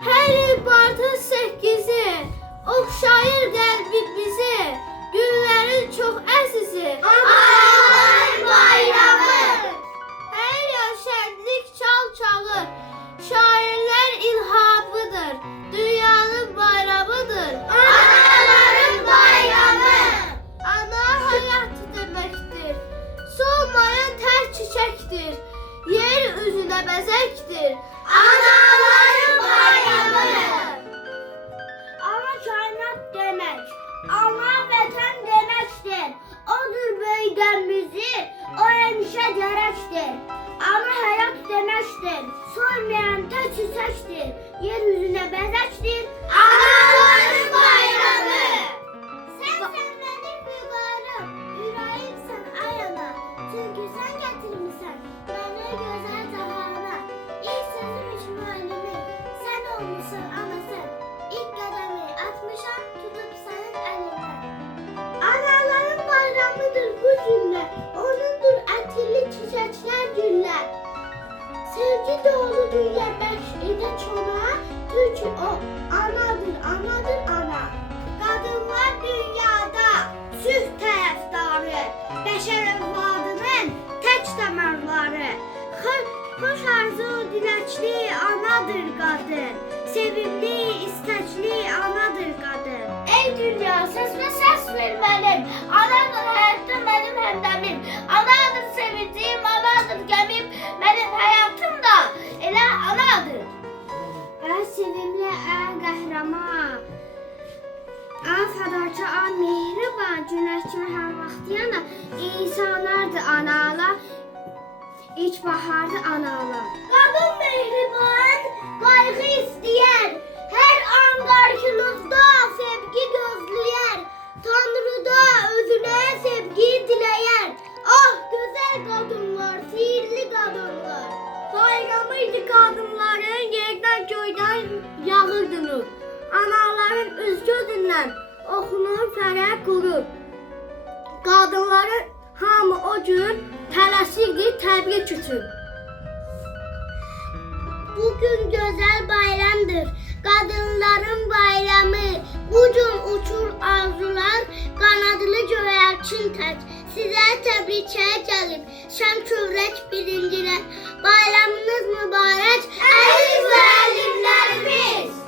Her il partı sekizi, okşayır qəlbimizi, günlərin çox əzizi. Anaların bayramı. Hər yan şənlik çal çalır, şairlər ilhamıdır, dünyanın bayramıdır. Anaların bayramı. Ana hayat deməkdir, solmayan tər çiçəkdir, yer üzünə bəzəkdir. Anaların bayramı. Ana kainat demək, ana vətən deməkdir. Odur böyüdənmizi, o həmişə gərəkdir. Ana həyat deməkdir, soymayan tər çiçəkdir, yer üzünə bəzəkdir. Anaların bayramı. Sen benim vügarım, yüreğimsin ay ana. Çünkü sen getirmişsen beni güzel cahana. İlk sözüm için müellimin, sen olmuşsun anası. İlk kademi atmışam tutup senin elinden. Anaların bayramıdır bu günler, onundur ətirli çiçekler güller. Sevgi dolu dünya bəxş edə çona, çünkü o anadır, anadır ana. Kadınlar dünyada sülh tərəfdarı, bəşər övladının tək damarları. Xoş arzu diləkli anadır qadın, sevimli, istəkli anadır qadın. Ey dünya, səsmə səs ver mənim, anadır həyatda mənim həmdəmim, anadır sevincim, anadır gəmim, mənim həyatım da elə anadır. Sevimli, qəhrəman. Fədarkar, mehriban, günəş kimi hər vaxt yana insanlardır analar, ilk bahardır analar. Qadın mehriban, qayğı istəyər, hər an qarşınızda sevgi gözləyər, Tanrıda özünə sevgi diləyər. Ah, gözəl qadınlar, sihirli qadınlar. Bayramıydı qadınların yerdən göydən yağırdınız. Anaların üz gözündən oxunur fərəq qurub. Qadınların hamı o gün tələsirdi təbrik üçün. Bugün gözəl bayramdır, qadınların bayramı. Bugün uçur arzular, qanadlı göyərçin tək. Sizə təbrikə gəlib, şəm kövrək birincilər. Bayramınız mübarək, əziz müəllimlərimiz.